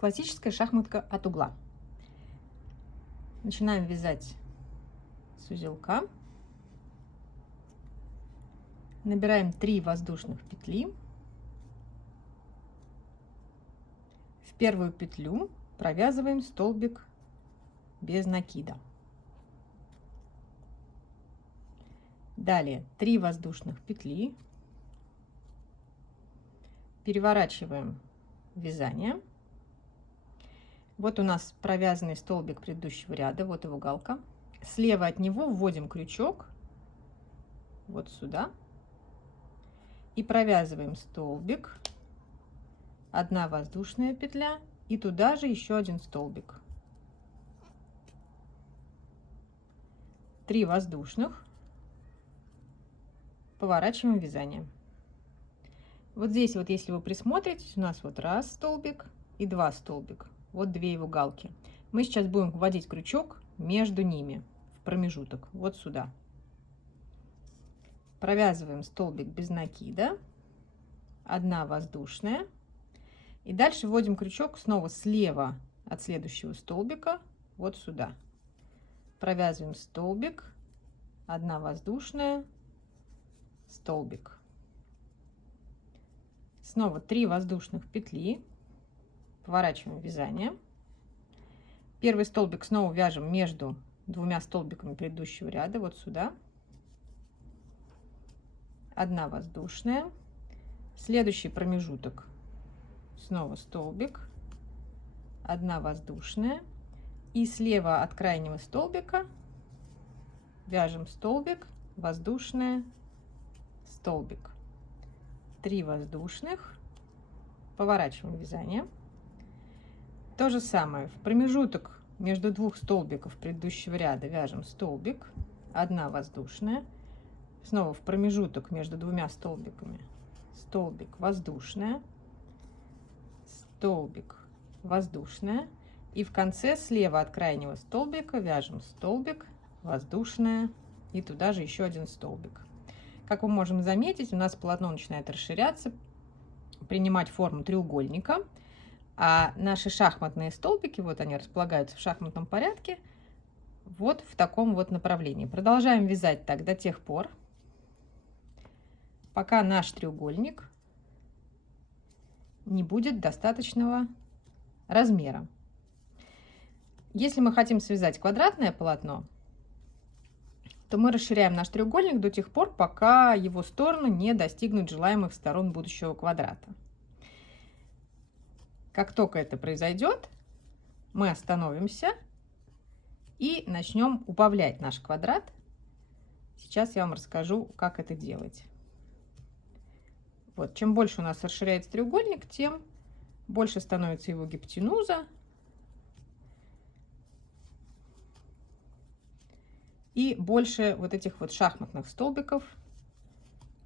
Классическая шахматка от угла. Начинаем вязать с узелка. Набираем 3 воздушных петли. В первую петлю провязываем столбик без накида. Далее 3 воздушных петли. Переворачиваем вязание. Вот у нас провязанный столбик предыдущего ряда, вот его галка. Слева от него вводим крючок вот сюда и провязываем столбик, 1 воздушная петля и туда же еще 1 столбик, 3 воздушных, поворачиваем вязание. Вот здесь вот, если вы присмотритесь, у нас вот 1 столбик и 2 столбика. Вот 2 его галки. Мы сейчас будем вводить крючок между ними, в промежуток, вот сюда. Провязываем столбик без накида, 1 воздушная. И дальше вводим крючок снова слева от следующего столбика, вот сюда. Провязываем столбик, 1 воздушная, столбик. Снова 3 воздушных петли. Поворачиваем вязание. Первый столбик снова вяжем между 2 столбиками предыдущего ряда, вот сюда. 1 воздушная. Следующий промежуток снова столбик, 1 воздушная. И слева от крайнего столбика вяжем столбик, воздушная, столбик. 3 воздушных. Поворачиваем вязание. То же самое, в промежуток между 2 столбиков предыдущего ряда вяжем столбик, 1 воздушная. Снова в промежуток между 2 столбиками столбик, воздушная, столбик, воздушная. И в конце слева от крайнего столбика вяжем столбик, воздушная и туда же еще 1 столбик. Как мы можем заметить, у нас полотно начинает расширяться, принимать форму треугольника. А наши шахматные столбики, вот они располагаются в шахматном порядке, вот в таком вот направлении. Продолжаем вязать так до тех пор, пока наш треугольник не будет достаточного размера. Если мы хотим связать квадратное полотно, то мы расширяем наш треугольник до тех пор, пока его стороны не достигнут желаемых сторон будущего квадрата. Как только это произойдет, мы остановимся и начнем убавлять наш квадрат. Сейчас я вам расскажу, как это делать. Вот, чем больше у нас расширяется треугольник, тем больше становится его гипотенуза. И больше вот этих вот шахматных столбиков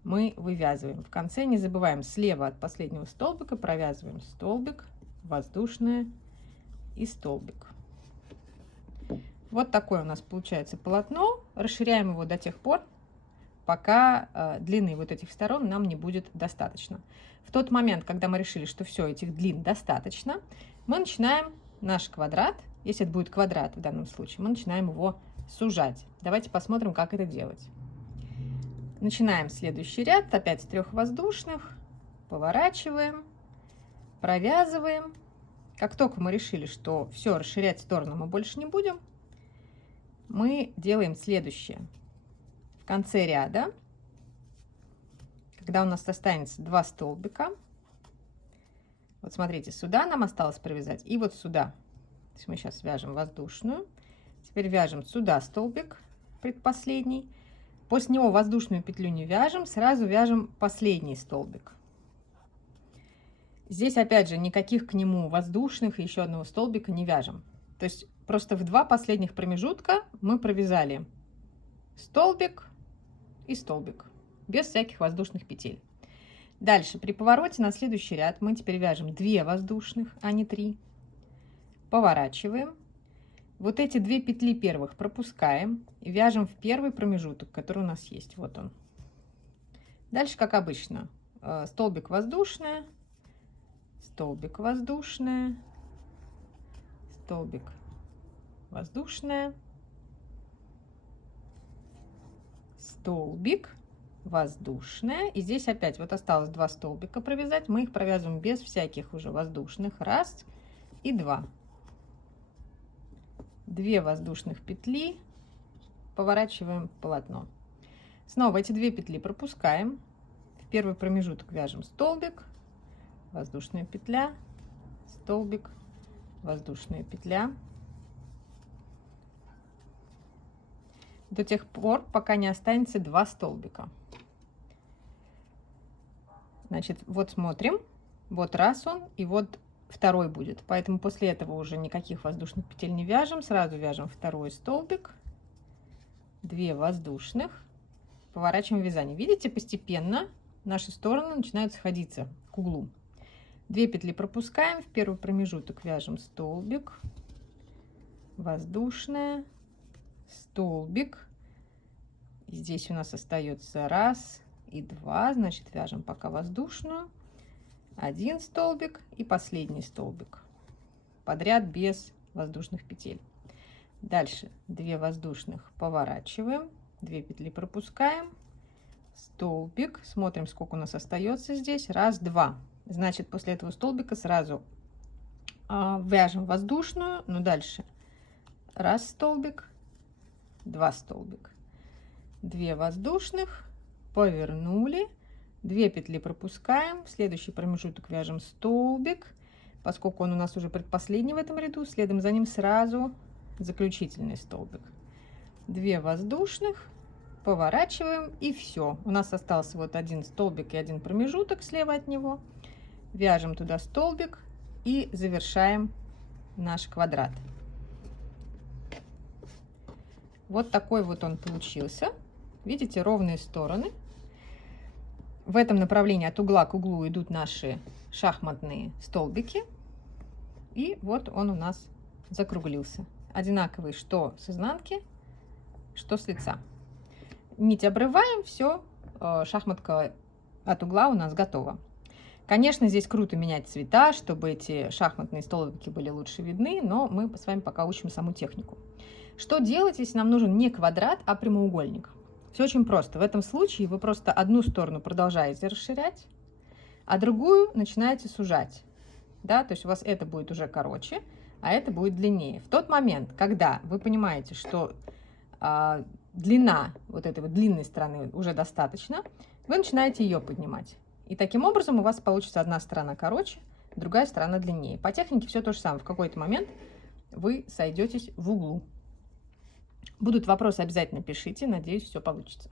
мы вывязываем. В конце не забываем слева от последнего столбика провязываем столбик, воздушная и столбик. Вот такое у нас получается полотно. Расширяем его до тех пор, пока длины вот этих сторон нам не будет достаточно. В тот момент, когда мы решили, что все, этих длин достаточно, мы начинаем наш квадрат, если это будет квадрат в данном случае, мы начинаем его сужать. Давайте посмотрим, как это делать. Начинаем следующий ряд, опять с 3 воздушных, поворачиваем, провязываем. Как только мы решили, что все, расширять сторону мы больше не будем, мы делаем следующее. В конце ряда, когда у нас останется 2 столбика, вот смотрите, сюда нам осталось провязать и вот сюда. То есть мы сейчас вяжем воздушную, теперь вяжем сюда столбик предпоследний, после него воздушную петлю не вяжем, сразу вяжем последний столбик. Здесь опять же никаких к нему воздушных и еще 1 столбика не вяжем. То есть просто в 2 последних промежутка мы провязали столбик и столбик без всяких воздушных петель. Дальше при повороте на следующий ряд мы теперь вяжем 2 воздушных, а не 3. Поворачиваем. Вот эти 2 петли первых пропускаем и вяжем в первый промежуток, который у нас есть. Вот он. Дальше, как обычно, столбик воздушная, столбик воздушная, столбик, воздушная, столбик, воздушная. И здесь опять вот осталось 2 столбика провязать. Мы их провязываем без всяких уже воздушных. 1 и 2. 2 воздушных петли, поворачиваем полотно. Снова эти 2 петли пропускаем. В первый промежуток вяжем столбик, воздушная петля, столбик, воздушная петля. До тех пор, пока не останется 2 столбика. Значит, вот смотрим, вот раз он, и вот второй будет. Поэтому после этого уже никаких воздушных петель не вяжем. Сразу вяжем второй столбик, 2 воздушных, поворачиваем вязание. Видите, постепенно наши стороны начинают сходиться к углу. 2 петли пропускаем, в первый промежуток вяжем столбик, воздушная, столбик. И здесь у нас остается 1 и 2, значит, вяжем пока воздушную, 1 столбик и последний столбик подряд без воздушных петель. Дальше 2 воздушных поворачиваем, 2 петли пропускаем, столбик, смотрим, сколько у нас остается здесь, 1, 2. Значит, после этого столбика сразу вяжем воздушную, но дальше 1 столбик, 2 столбик, 2 воздушных, повернули, 2 петли пропускаем, в следующий промежуток вяжем столбик, поскольку он у нас уже предпоследний в этом ряду, следом за ним сразу заключительный столбик, 2 воздушных, поворачиваем, и все. У нас остался вот 1 столбик и 1 промежуток слева от него. Вяжем туда столбик и завершаем наш квадрат. Вот такой вот он получился. Видите, ровные стороны. В этом направлении от угла к углу идут наши шахматные столбики. И вот он у нас закруглился. Одинаковый что с изнанки, что с лица. Нить обрываем, все, шахматка от угла у нас готова. Конечно, здесь круто менять цвета, чтобы эти шахматные столбики были лучше видны, но мы с вами пока учим саму технику. Что делать, если нам нужен не квадрат, а прямоугольник? Все очень просто. В этом случае вы просто одну сторону продолжаете расширять, а другую начинаете сужать. Да? То есть у вас это будет уже короче, а это будет длиннее. В тот момент, когда вы понимаете, что длина вот этой вот длинной стороны уже достаточно, вы начинаете ее поднимать. И таким образом у вас получится одна сторона короче, другая сторона длиннее. По технике все то же самое. В какой-то момент вы сойдетесь в углу. Будут вопросы, обязательно пишите. Надеюсь, все получится.